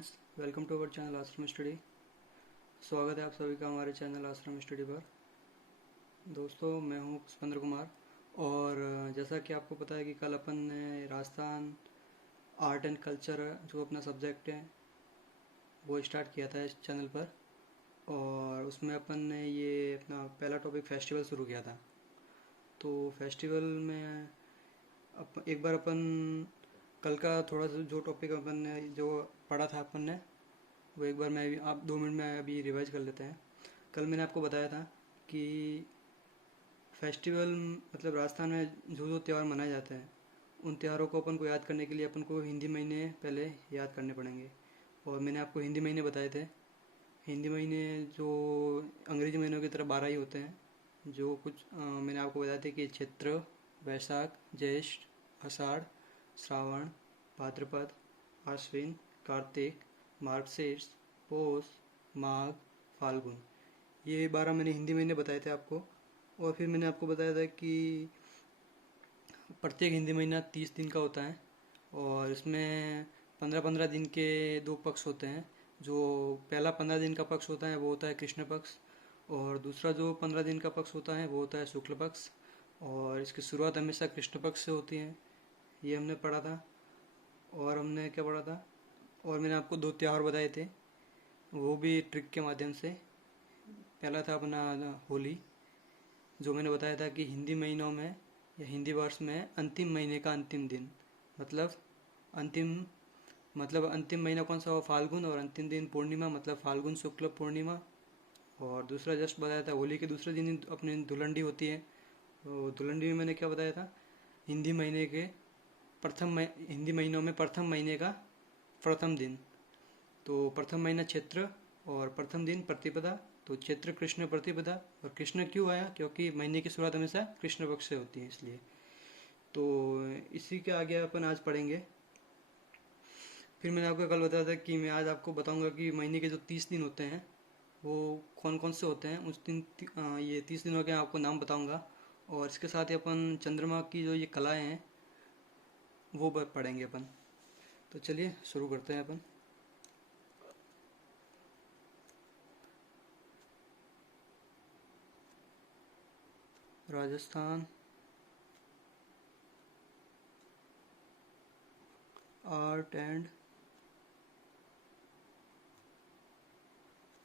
Friends, welcome to our channel Ashram study. स्वागत है आप सभी का हमारे चैनल आश्रम स्टडी पर। दोस्तों, मैं हूं पुष्पेंद्र कुमार और जैसा कि आपको पता है कि कल अपन ने राजस्थान आर्ट एंड कल्चर जो अपना सब्जेक्ट है वो स्टार्ट किया था इस चैनल पर। और उसमें अपन ने ये अपना पहला टॉपिक फेस्टिवल शुरू किया था। तो फेस्टिवल में एक बार अपन कल का थोड़ा सा जो टॉपिक अपन ने जो पढ़ा था अपन ने वो एक बार मैं भी आप 2 मिनट में अभी रिवाइज कर लेते हैं। कल मैंने आपको बताया था कि फेस्टिवल मतलब राजस्थान में जो जो त्यौहार मनाए जाते हैं उन त्योहारों को अपन को याद करने के लिए अपन को हिंदी महीने पहले याद करने पड़ेंगे। और मैंने आपको हिंदी महीने बताए थे। हिंदी महीने जो अंग्रेजी महीनों की तरह 12 ही होते हैं। जो कुछ मैंने आपको बताया था कि चैत्र, वैशाख, ज्येष्ठ, आषाढ़, श्रावण, भाद्रपद, आश्विन, कार्तिक, मार्गशीर्ष, पौष, माघ, फाल्गुन, ये 12 मैंने हिंदी महीने बताए थे आपको। और फिर मैंने आपको बताया था कि प्रत्येक हिंदी महीना 30 दिन का होता है और इसमें 15-15 दिन के दो पक्ष होते हैं। जो पहला 15 दिन का पक्ष होता है वो होता है कृष्ण पक्ष, और दूसरा जो 15 दिन का पक्ष होता है वो होता है शुक्ल पक्ष। और इसकी शुरुआत हमेशा कृष्ण पक्ष से होती है। ये हमने पढ़ा था। और हमने क्या पढ़ा था, और मैंने आपको 2 त्यौहार बताए थे वो भी ट्रिक के माध्यम से। पहला था अपना होली, जो मैंने बताया था कि हिंदी महीनों में या हिंदी वर्ष में अंतिम महीने का अंतिम दिन मतलब अंतिम अंतिम महीना कौन सा हो, फाल्गुन, और अंतिम दिन पूर्णिमा मतलब फाल्गुन शुक्ल पूर्णिमा। और दूसरा जस्ट बताया था होली के दूसरे दिन अपनी धुलंडी होती है। तो धुलंडी में मैंने क्या बताया था, हिंदी महीने के हिंदी महीनों में प्रथम महीने का प्रथम दिन। तो प्रथम महीना चैत्र और प्रथम दिन प्रतिपदा। तो चैत्र कृष्ण प्रतिपदा। और कृष्ण क्यों आया, क्योंकि महीने की शुरुआत हमेशा कृष्ण पक्ष से होती है इसलिए। तो इसी के आगे अपन आज पढ़ेंगे। फिर मैंने आपको कल बताया था कि मैं आज आपको बताऊंगा कि महीने के जो 30 दिन होते हैं वो कौन कौन से होते हैं। उस दिन ये 30 दिनों के आपको नाम बताऊंगा। और इसके साथ ही अपन चंद्रमा की जो ये कलाएँ हैं वो पढ़ेंगे अपन। तो चलिए शुरू करते हैं अपन। Rajasthan art and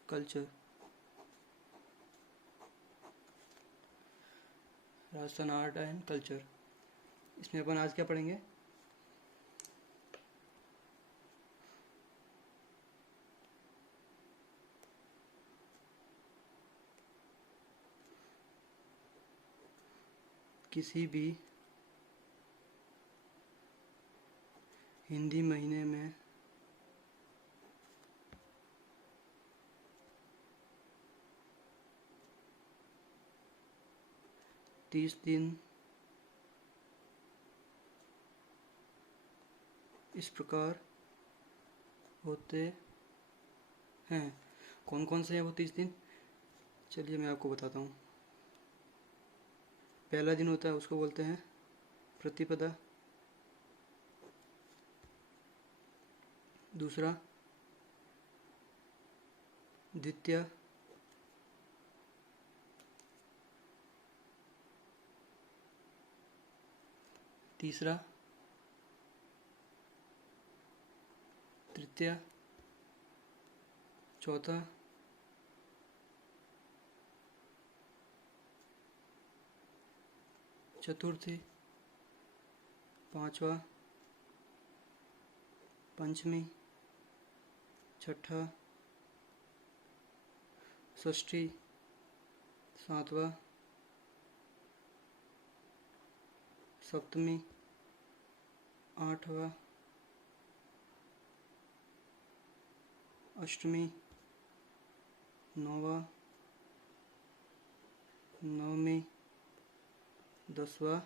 culture. Rajasthan art and culture, इसमें अपन आज क्या पढ़ेंगे, किसी भी हिंदी महीने में तीस दिन इस प्रकार होते हैं। कौन कौन से हैं वो 30 दिन, चलिए मैं आपको बताता हूँ। पहला दिन होता है उसको बोलते हैं प्रतिपदा। दूसरा द्वितीया। तीसरा तृतीया। चौथा चतुर्थी। पांचवा पंचमी। छठा षष्ठी। सातवां सप्तमी। आठवां अष्टमी। नौवां नवमी। 10वां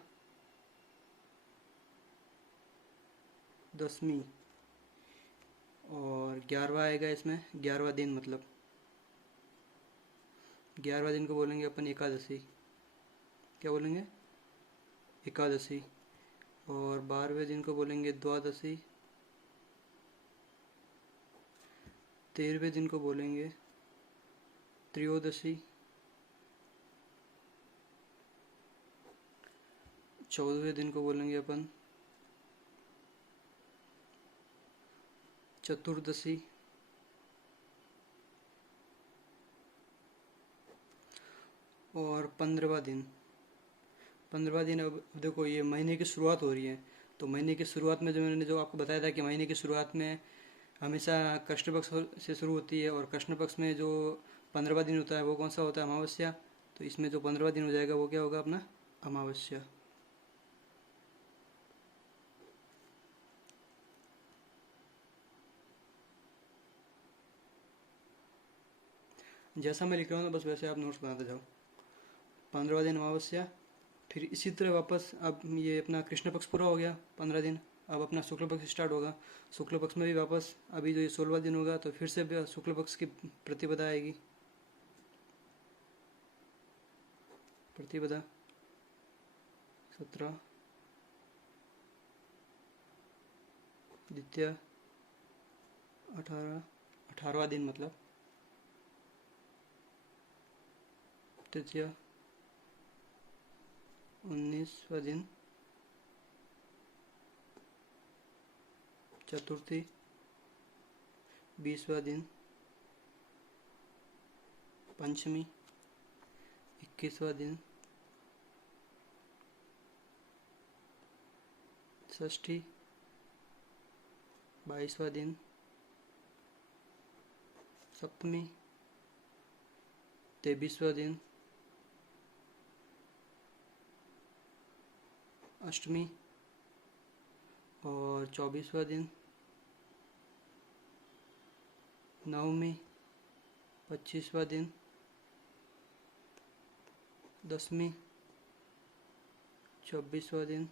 दसवीं। और 11वां आएगा इसमें, 11वां दिन मतलब 11वां दिन को बोलेंगे अपन एकादशी। क्या बोलेंगे, एकादशी। और 12वें दिन को बोलेंगे द्वादशी। 13वें दिन को बोलेंगे त्रयोदशी। 14वें दिन को बोलेंगे अपन चतुर्दशी। और 15वां दिन अब देखो ये महीने की शुरुआत हो रही है, तो महीने की शुरुआत में जो मैंने जो आपको बताया था कि महीने की शुरुआत में हमेशा कृष्ण पक्ष से शुरू होती है, और कृष्ण पक्ष में जो 15वां दिन होता है वो कौन सा होता है? अमावस्या। तो इसमें जो 15वां दिन हो जाएगा वो क्या होगा अपना? अमावस्या। जैसा मैं लिख रहा हूँ ना बस वैसे आप नोट्स बनाते जाओ। 15वां दिन अमावस्या, फिर इसी तरह वापस अब ये अपना कृष्ण पक्ष पूरा हो गया 15 दिन। अब अपना शुक्ल पक्ष स्टार्ट होगा। शुक्ल पक्ष में भी वापस अभी जो ये 16वां दिन होगा तो फिर से भी शुक्ल पक्ष की प्रतिपदा आएगी। प्रतिपदा 17, द्वितीय 18, 18वां दिन मतलब तृतीय 19वां दिन, चतुर्थी 20वां दिन, पंचमी 21वां दिन, षष्ठी 22वां दिन, सप्तमी 23वां दिन, अष्टमी और 24वां दिन, नवमी 25वां दिन, दसवीं 24वां दिन,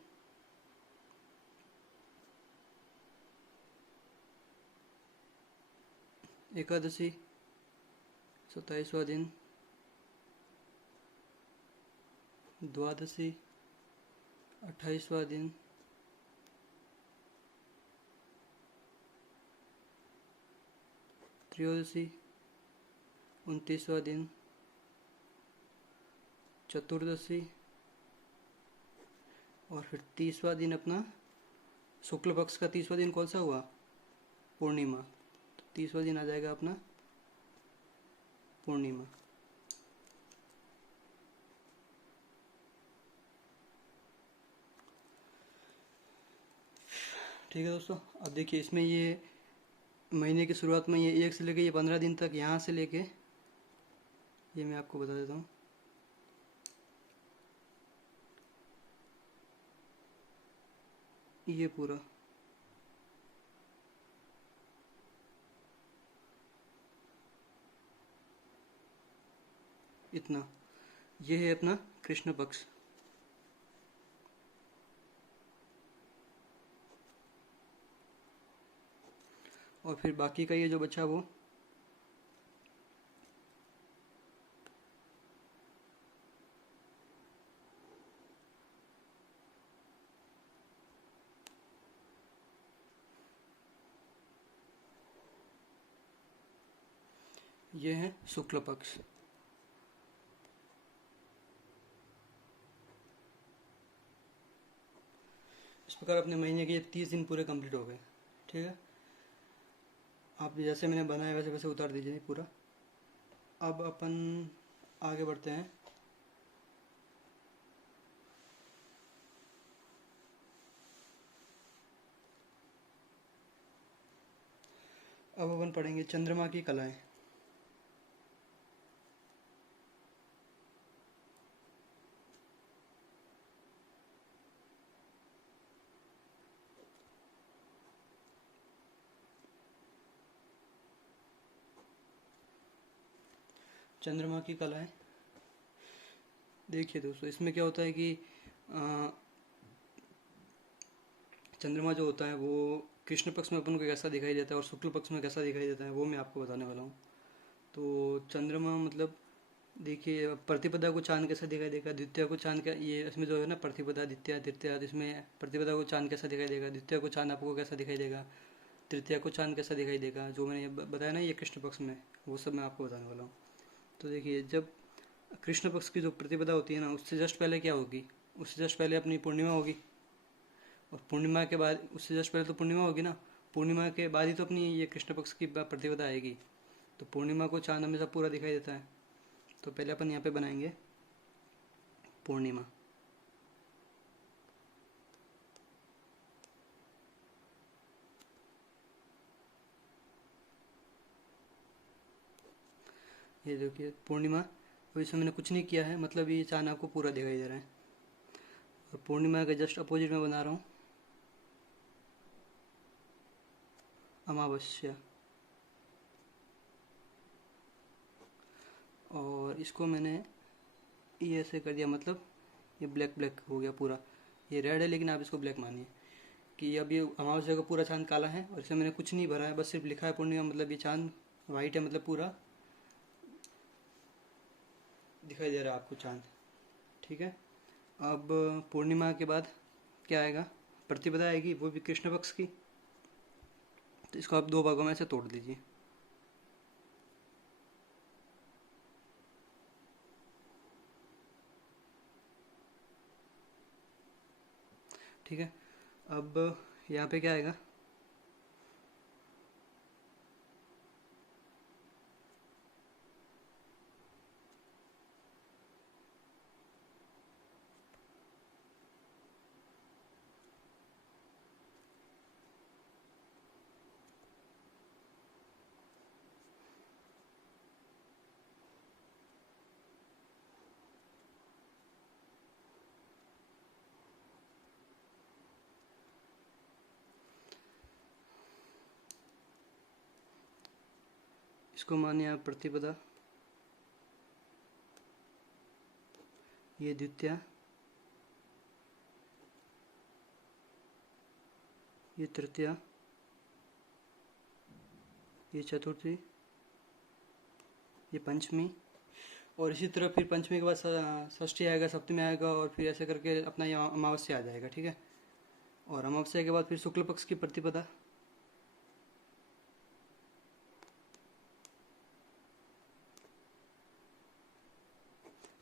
एकादशी 27वां दिन, द्वादशी 28वां दिन, त्रयोदशी 29वां दिन, चतुर्दशी और फिर 30वां दिन अपना शुक्ल पक्ष का 30वां दिन कौन सा हुआ? पूर्णिमा। तो 30वां दिन आ जाएगा अपना पूर्णिमा। ठीक है दोस्तों, अब देखिए इसमें ये महीने की शुरुआत में ये 1 से लेके ये 15 दिन तक, यहाँ से लेके ये मैं आपको बता देता हूँ। ये पूरा इतना, ये है अपना कृष्ण पक्ष। और फिर बाकी का ये जो बचा वो ये है शुक्ल पक्ष। इस प्रकार अपने महीने के 30 दिन पूरे कंप्लीट हो गए। ठीक है, आप जैसे मैंने बनाया वैसे वैसे उतार दीजिए पूरा। अब अपन आगे बढ़ते हैं। अब अपन पढ़ेंगे चंद्रमा की कलाएं। चंद्रमा की कलाएं देखिए दोस्तों, इसमें क्या होता है कि अ, चंद्रमा जो होता है वो कृष्ण पक्ष में अपन को कैसा दिखाई देता है और शुक्ल पक्ष में कैसा दिखाई देता है वो मैं आपको बताने वाला हूँ। तो चंद्रमा मतलब देखिए प्रतिपदा को चांद कैसा दिखाई देगा, द्वितीय को चांद का, ये इसमें जो है ना प्रतिपदा द्वितीय तृतीया, इसमें प्रतिपदा को चांद कैसा दिखाई देगा, द्वितीय को चांद आपको कैसा दिखाई देगा, तृतीया को चांद कैसा दिखाई देगा, जो मैंने बताया ना ये कृष्ण पक्ष में, वो सब मैं आपको बताने वाला हूँ। तो देखिए, जब कृष्ण पक्ष की जो प्रतिपदा होती है ना, उससे जस्ट पहले क्या होगी, उससे जस्ट पहले अपनी पूर्णिमा होगी, और पूर्णिमा के बाद, उससे जस्ट पहले तो पूर्णिमा होगी ना, पूर्णिमा के बाद ही तो अपनी ये कृष्ण पक्ष की प्रतिपदा आएगी। तो पूर्णिमा को चांद हमेशा पूरा दिखाई देता है। तो पहले अपन यहाँ पे बनाएंगे पूर्णिमा। ये देखिए पूर्णिमा, अब इसमें मैंने कुछ नहीं किया है, मतलब ये चांद आपको पूरा दिखाई दे रहा है। और पूर्णिमा के जस्ट अपोजिट में बना रहा हूँ अमावस्या, और इसको मैंने ये ऐसे कर दिया, मतलब ये ब्लैक ब्लैक हो गया पूरा। ये रेड है लेकिन आप इसको ब्लैक मानिए कि अब ये अमावस्या का पूरा चांद काला है, और इसमें मैंने कुछ नहीं भरा है, बस सिर्फ लिखा है पूर्णिमा, मतलब ये चांद वाइट है, मतलब पूरा दिखाई दे रहा है आपको चांद। ठीक है, अब पूर्णिमा के बाद क्या आएगा, प्रतिपदा आएगी, वो भी कृष्ण पक्ष की। तो इसको आप दो भागों में से तोड़ दीजिए। ठीक है, अब यहाँ पे क्या आएगा, इसको मानिए आप प्रतिपदा, ये द्वितीया, ये तृतीया, ये चतुर्थी, ये पंचमी, और इसी तरह फिर पंचमी के बाद षष्ठी आएगा, सप्तमी आएगा, और फिर ऐसे करके अपना ये अमावस्या आ जाएगा। ठीक है, और अमावस्या के बाद फिर शुक्ल पक्ष की प्रतिपदा,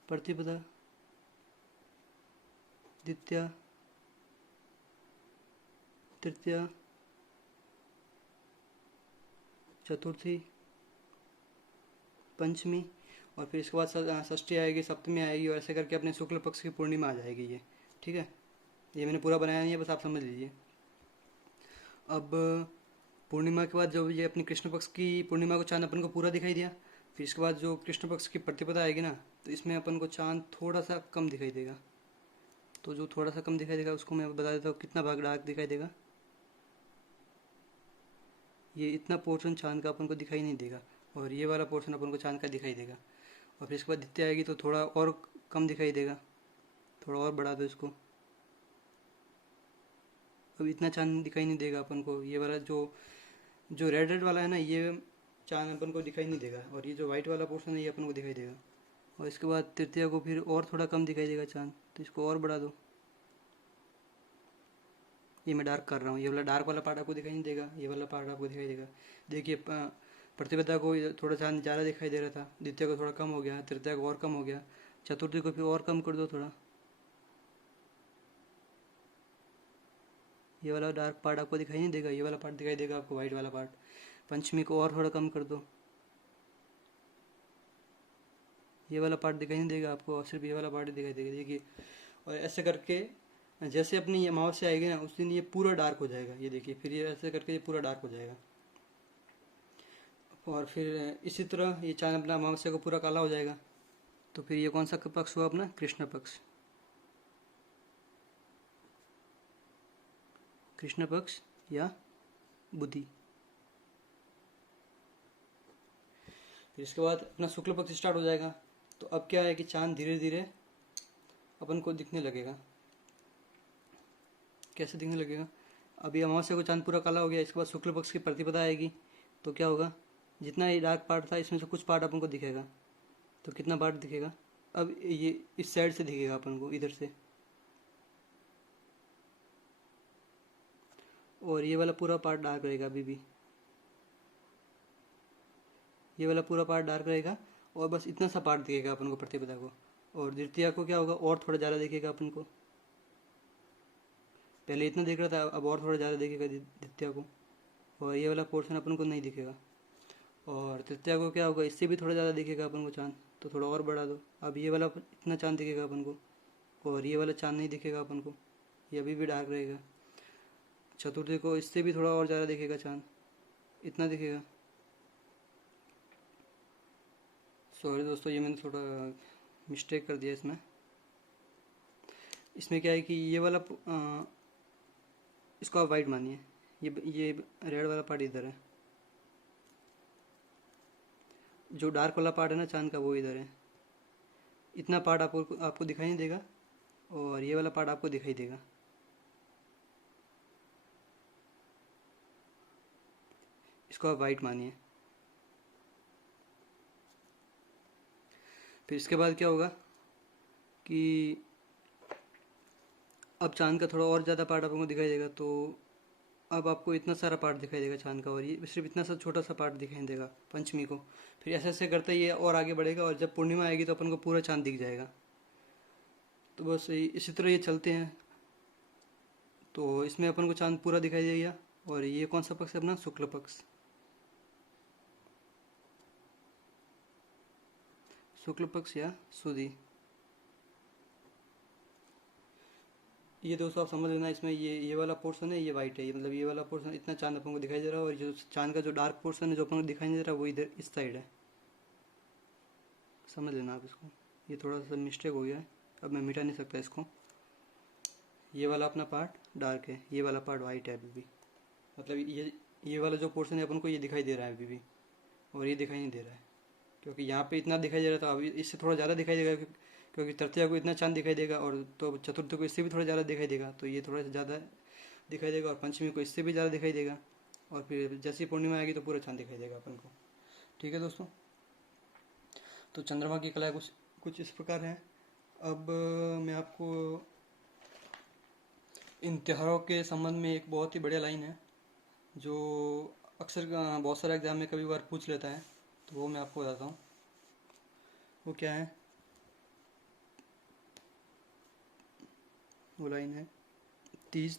प्रतिपदा, द्वितीया, तृतीया, चतुर्थी, पंचमी, और फिर इसके बाद षष्ठी आएगी, सप्तमी आएगी, और ऐसे करके अपने शुक्ल पक्ष की पूर्णिमा आ जाएगी ये। ठीक है, ये मैंने पूरा बनाया नहीं है, बस आप समझ लीजिए। अब पूर्णिमा के बाद जो ये अपनी कृष्ण पक्ष की पूर्णिमा को चांद अपन को पूरा दिखाई दिया, फिर इसके बाद जो कृष्ण पक्ष की प्रतिपदा आएगी ना, तो इसमें अपन को चांद थोड़ा सा कम दिखाई देगा। तो जो थोड़ा सा कम दिखाई देगा उसको मैं बता देता हूँ कितना भाग डार्क दिखाई देगा। ये इतना पोर्शन चांद का अपन को दिखाई नहीं देगा, और ये वाला पोर्शन अपन को चांद का दिखाई देगा। और फिर इसके बाद द्वितीय आएगी तो थोड़ा और कम दिखाई देगा, थोड़ा और बढ़ा दो इसको। अब इतना चांद दिखाई नहीं देगा अपन को, ये वाला जो जो रेड रेड वाला है ना, ये चांद अपन को दिखाई नहीं देगा, और ये जो वाइट वाला पोर्शन है ये अपन को दिखाई देगा। और इसके बाद तृतीया को फिर और थोड़ा कम दिखाई देगा चांद, तो इसको और बढ़ा दो। ये मैं डार्क कर रहा हूँ, ये वाला डार्क वाला पार्ट आपको दिखाई नहीं देगा, ये वाला पार्ट आपको दिखाई देगा। देखिए प्रतिपदा को थोड़ा चांद ज़्यादा दिखाई दे रहा था, द्वितीय को थोड़ा कम हो गया, तृतीय को और कम हो गया, चतुर्थी को फिर और कम कर दो थोड़ा। ये वाला डार्क पार्ट आपको दिखाई नहीं देगा, ये वाला पार्ट दिखाई देगा आपको, वाइट वाला पार्ट। पंचमी को और थोड़ा कम कर दो, ये वाला पार्ट दिखाई नहीं देगा आपको, और सिर्फ ये वाला पार्ट दिखाई देगा। देखिए, और ऐसे करके जैसे अपनी ये अमावस्या आएगी ना, उस दिन ये पूरा डार्क हो जाएगा। ये देखिए, फिर ये ऐसे करके ये पूरा डार्क हो जाएगा। और फिर इसी तरह ये चांद अपना अमावस्या को पूरा काला हो जाएगा। तो फिर ये कौन सा पक्ष हुआ अपना, कृष्ण पक्ष। कृष्ण पक्ष या बुद्धि। फिर इसके बाद अपना शुक्ल पक्ष स्टार्ट हो जाएगा। तो अब क्या है कि चांद धीरे धीरे अपन को दिखने लगेगा। कैसे दिखने लगेगा, अभी अमावस्या को चांद पूरा काला हो गया, इसके बाद शुक्ल पक्ष की प्रतिपदा आएगी, तो क्या होगा, जितना ये डार्क पार्ट था इसमें से कुछ पार्ट अपन को दिखेगा। तो कितना पार्ट दिखेगा, अब ये इस साइड से दिखेगा अपन को, इधर से। और ये वाला पूरा पार्ट डार्क रहेगा अभी भी, ये वाला पूरा पार्ट डार्क रहेगा और बस इतना सा पार्ट दिखेगा अपन को प्रतिपदा को। और द्वितीया को क्या होगा, और थोड़ा ज़्यादा दिखेगा अपन को, पहले इतना दिख रहा था अब और थोड़ा ज़्यादा दिखेगा द्वितीया को, और ये वाला पोर्शन अपन को नहीं दिखेगा। और तृतीया को क्या होगा, इससे भी थोड़ा ज़्यादा दिखेगा अपन को चांद, तो थोड़ा और बढ़ा दो, अब ये वाला इतना चांद दिखेगा अपन को, और ये वाला चांद नहीं दिखेगा अपन को, ये अभी भी डार्क रहेगा। चतुर्थी को इससे भी थोड़ा और ज़्यादा दिखेगा चांद, इतना दिखेगा। सॉरी दोस्तों, ये मैंने थोड़ा मिस्टेक कर दिया इसमें। इसमें क्या है कि ये वाला इसको आप वाइट मानिए, ये रेड वाला पार्ट इधर है, जो डार्क वाला पार्ट है ना चांद का वो इधर है। इतना पार्ट आपको दिखाई नहीं देगा, और ये वाला पार्ट आपको दिखाई देगा। इसको आप वाइट मानिए। फिर इसके बाद क्या होगा कि अब चांद का थोड़ा और ज़्यादा पार्ट आपको दिखाई देगा, तो अब आपको इतना सारा पार्ट दिखाई देगा चांद का, और ये सिर्फ इतना सा छोटा सा पार्ट दिखाई देगा पंचमी को। फिर ऐसे ऐसे करते ये और आगे बढ़ेगा, और जब पूर्णिमा आएगी तो अपन को पूरा चांद दिख जाएगा। तो बस इसी तरह ये चलते हैं। तो इसमें अपन को चांद पूरा दिखाई देगा। और ये कौन सा पक्ष है अपना, शुक्ल पक्ष। शुक्ल पक्ष या सुदी। ये दोस्तों आप समझ लेना, इसमें ये वाला पोर्शन है, ये वाइट है, ये मतलब ये वाला पोर्शन इतना चांद अपन को दिखाई दे रहा है, और जो चांद का जो डार्क पोर्शन है जो अपन को दिखाई नहीं दे रहा वो इधर इस साइड है। समझ लेना आप इसको, ये थोड़ा सा मिस्टेक हो गया है, अब मैं मिटा नहीं सकता इसको। ये वाला अपना पार्ट डार्क है, ये वाला पार्ट वाइट है अभी भी, मतलब ये वाला जो पोर्शन है अपन को ये दिखाई दे रहा है अभी भी, और ये दिखाई नहीं दे रहा है, क्योंकि यहाँ पे इतना दिखाई दे रहा था, अभी इससे थोड़ा ज़्यादा दिखाई देगा, क्योंकि तृतीया को इतना चांद दिखाई देगा, और तो चतुर्थ को इससे भी थोड़ा ज़्यादा दिखाई देगा, तो ये थोड़ा ज़्यादा दिखाई देगा, और पंचमी को इससे भी ज़्यादा दिखाई देगा, और फिर जैसी पूर्णिमा आएगी तो पूरा चांद दिखाई देगा अपन को। ठीक है दोस्तों, तो चंद्रमा की कला कुछ कुछ इस प्रकार है। अब मैं आपको इन त्योहारों के संबंध में एक बहुत ही बढ़िया लाइन है, जो अक्सर बहुत सारे एग्जाम में कभी बार पूछ लेता है, तो वो मैं आपको बताता हूँ। वो क्या है, वो लाइन है, तीज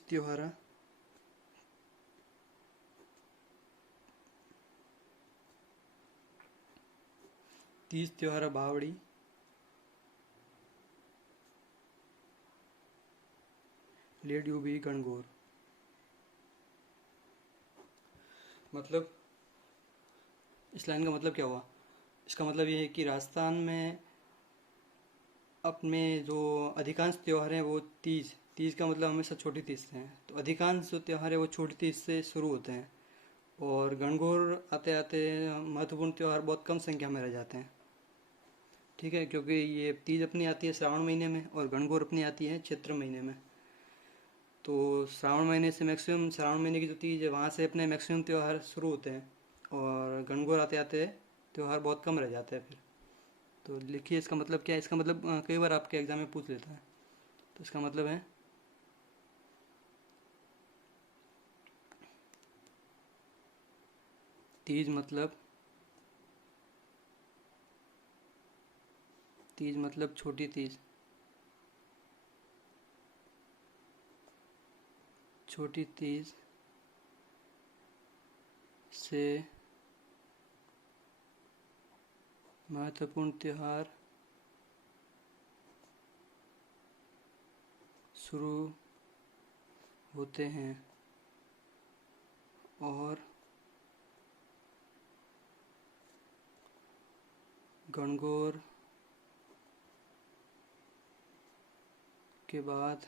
त्योहारा बावड़ी लेड यू बी गणगौर। मतलब इस लाइन का मतलब क्या हुआ, इसका मतलब ये है कि राजस्थान में अपने जो अधिकांश त्यौहार हैं वो तीज का मतलब हमेशा छोटी तीज से हैं, तो अधिकांश जो त्यौहार है वो छोटी तीज से शुरू होते हैं, और गणगौर आते आते महत्वपूर्ण त्यौहार बहुत कम संख्या में रह जाते हैं। ठीक है, क्योंकि ये तीज अपनी आती है श्रावण महीने में, और गणगौर अपनी आती है चैत्र महीने में। तो श्रावण महीने से मैक्सिमम, श्रावण महीने की जो तीज है वहाँ से अपने मैक्सिमम त्यौहार शुरू होते हैं, और गणगौर आते आते त्यौहार बहुत कम रह जाते हैं फिर। तो लिखिए इसका मतलब क्या है, इसका मतलब कई बार आपके एग्जाम में पूछ लेता है। तो इसका मतलब है तीज मतलब छोटी तीज। छोटी तीज से महत्वपूर्ण त्यौहार शुरू होते हैं, और गणगौर के बाद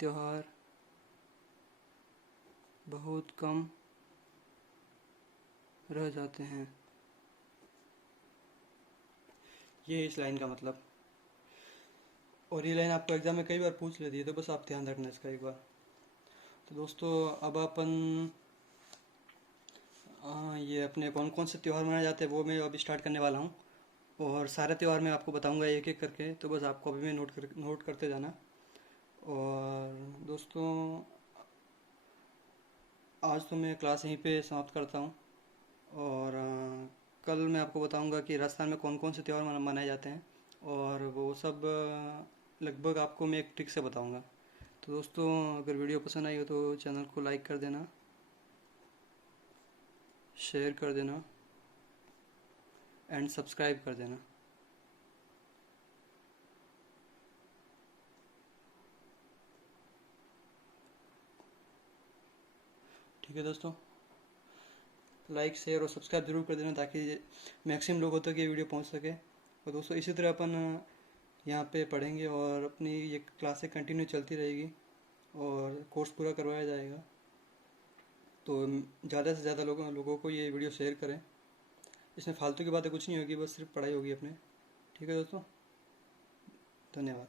त्यौहार बहुत कम रह जाते हैं। ये इस लाइन का मतलब, और ये लाइन आपको एग्जाम में कई बार पूछ लेती है, तो बस आप ध्यान रखना इसका एक बार। तो दोस्तों अब अपन ये अपने कौन कौन से त्यौहार मनाए जाते हैं वो मैं अभी स्टार्ट करने वाला हूँ। और सारे त्यौहार मैं आपको बताऊंगा एक एक करके, तो बस आप कॉपी में नोट करते जाना। और दोस्तों, आज तो मैं क्लास यहीं पे समाप्त करता हूँ। और कल मैं आपको बताऊंगा कि राजस्थान में कौन कौन से त्यौहार मनाए जाते हैं, और वो सब लगभग आपको मैं एक ट्रिक से बताऊंगा। तो दोस्तों, अगर वीडियो पसंद आई हो तो चैनल को लाइक कर देना, शेयर कर देना एंड सब्सक्राइब कर देना। ठीक है दोस्तों, लाइक शेयर और सब्सक्राइब जरूर कर देना ताकि मैक्सिमम लोगों तक ये वीडियो पहुंच सके। और दोस्तों, इसी तरह अपन यहाँ पे पढ़ेंगे और अपनी ये क्लासें कंटिन्यू चलती रहेगी और कोर्स पूरा करवाया जाएगा। तो ज़्यादा से ज़्यादा लोगों को ये वीडियो शेयर करें। इसमें फालतू की बातें कुछ नहीं होगी, बस सिर्फ पढ़ाई होगी अपने। ठीक है दोस्तों, धन्यवाद।